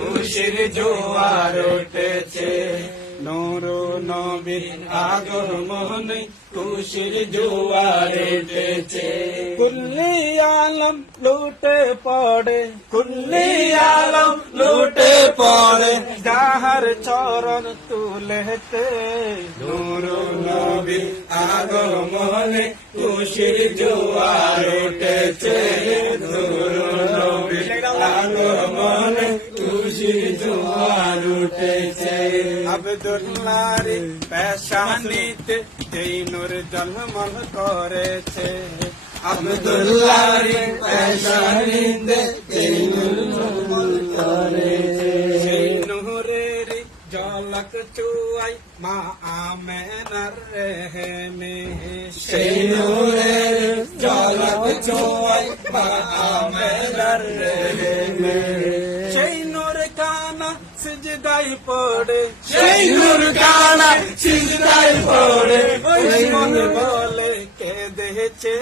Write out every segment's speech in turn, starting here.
খুশির জোয়ার উঠেছে। নূর নবীর আগমনে খুশির জোয়ার উঠেছে। কুল্লি আলম লুটে পড়ে, কুল্লি আলম লুটে পড়ে। যাহার চরণ তুলেতে নূর নবীর আগমনে খুশির জোয়ার উঠেছে। উঠেছে আব্দুল্লাহর পেশানিতে যেই নূর জন্মন করেছে আব্দুল্লাহর পেশানিতে যেই নূর জন্মন করেছে সেই নূরের জলক চুয়াই মা আমেনার রেহেমে সেই নূরের জলক চুয়াই মা আমেনার রেহেমে সিজদাই পড়ে। সেই নূর কানা সিজদাই পড়ে। ওই মন বলে কে দেছে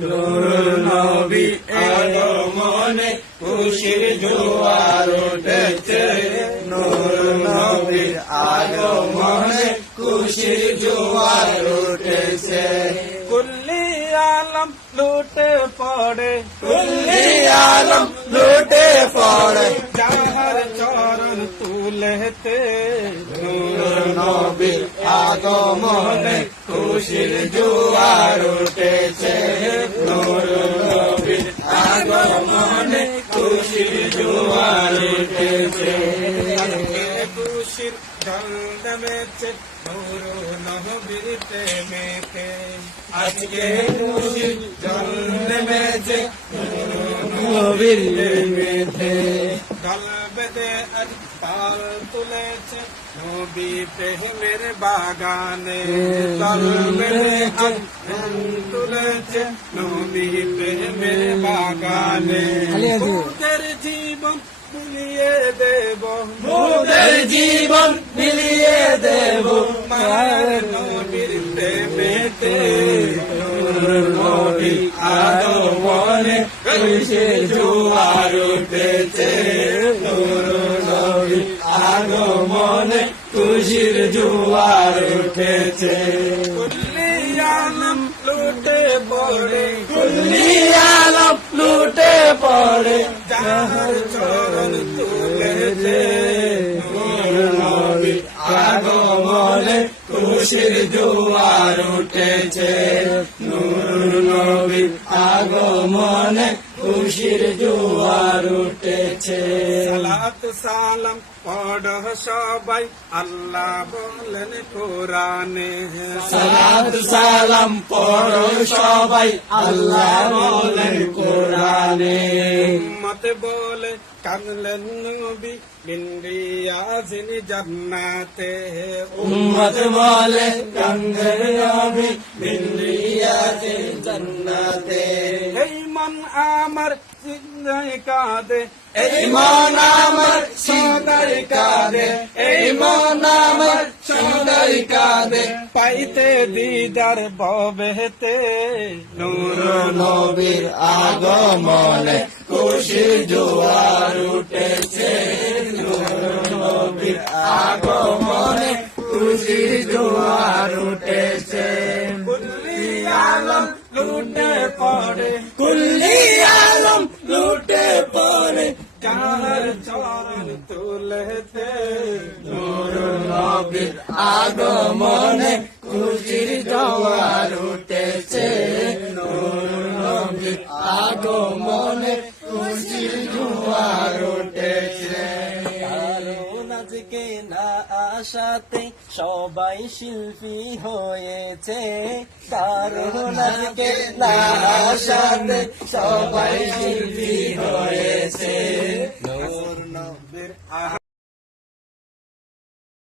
নূর নবী আগমনে খুশির জোয়ার উঠেছে। নূর নবীর আগমনে খুশির জোয়ার উঠেছে। কুল্লি আলম লুটে পড়ে। কুল্লি আলম লুটে পড়ে। তুলেতে নূর নবীর আগমনে খুশির জোয়ার উঠেছে। নূর নবীর আগমনে খুশির জোয়ার উঠেছে। খুশির ঢল নেমেছে নূর নবীর প্রেমেতে। আজকে খুশির ঢল নেমেছে নবীর প্রেমেতে। ঢল বেঁধে তাল তুলেছে। নবী প্রেমের বাগানে ঢল বেঁধে তুলেছে। নবী প্রেমের বাগানে বিলিয়ে দেব। ওদের জীবন বিলিয়ে দেব। মায়ের নবীর প্রেমেতে নূর নবী আগমনে কইছে জোয়ার উঠেছে। নূর নবী আগমনে খুশির জোয়ার উঠেছে। আলম লুটে পড়ে। কুল্লি আলম লুটে পড়ে। যাহার চরণ খুশির জোয়ার উঠেছে। নূর নবী আগমনে খুশির জোয়ার উঠেছে সালাত সালাম পড় সবাই আল্লাহ বলেন কোরআনে। সালাত সালাম পড় সবাই আল্লাহ বলেন কোরআনে। মত বলে কানলেন নবী বিন্দিয়াজিন জান্নাতে। উম্মত বলে কানলেন নবী বিন্দিয়াজিন জান্নাতে। এই মন আমার সিদ্ধাই কাঁদে এই মন আমার কাঁদে। এই মন আমার কাঁদে। পাইতে দিদার ববেতে। নূর নবীর আগমনে খুশি জোয়ার উঠেছে। নূর নবীর আগমনে খুশি জোয়ার আগমনে খুশির জোয়ার উঠেছে আজকে না আশাতে সবাই শিল্পী হয়েছে। কারণ আজকে না আশাতে সবাই শিল্পী হয়েছে।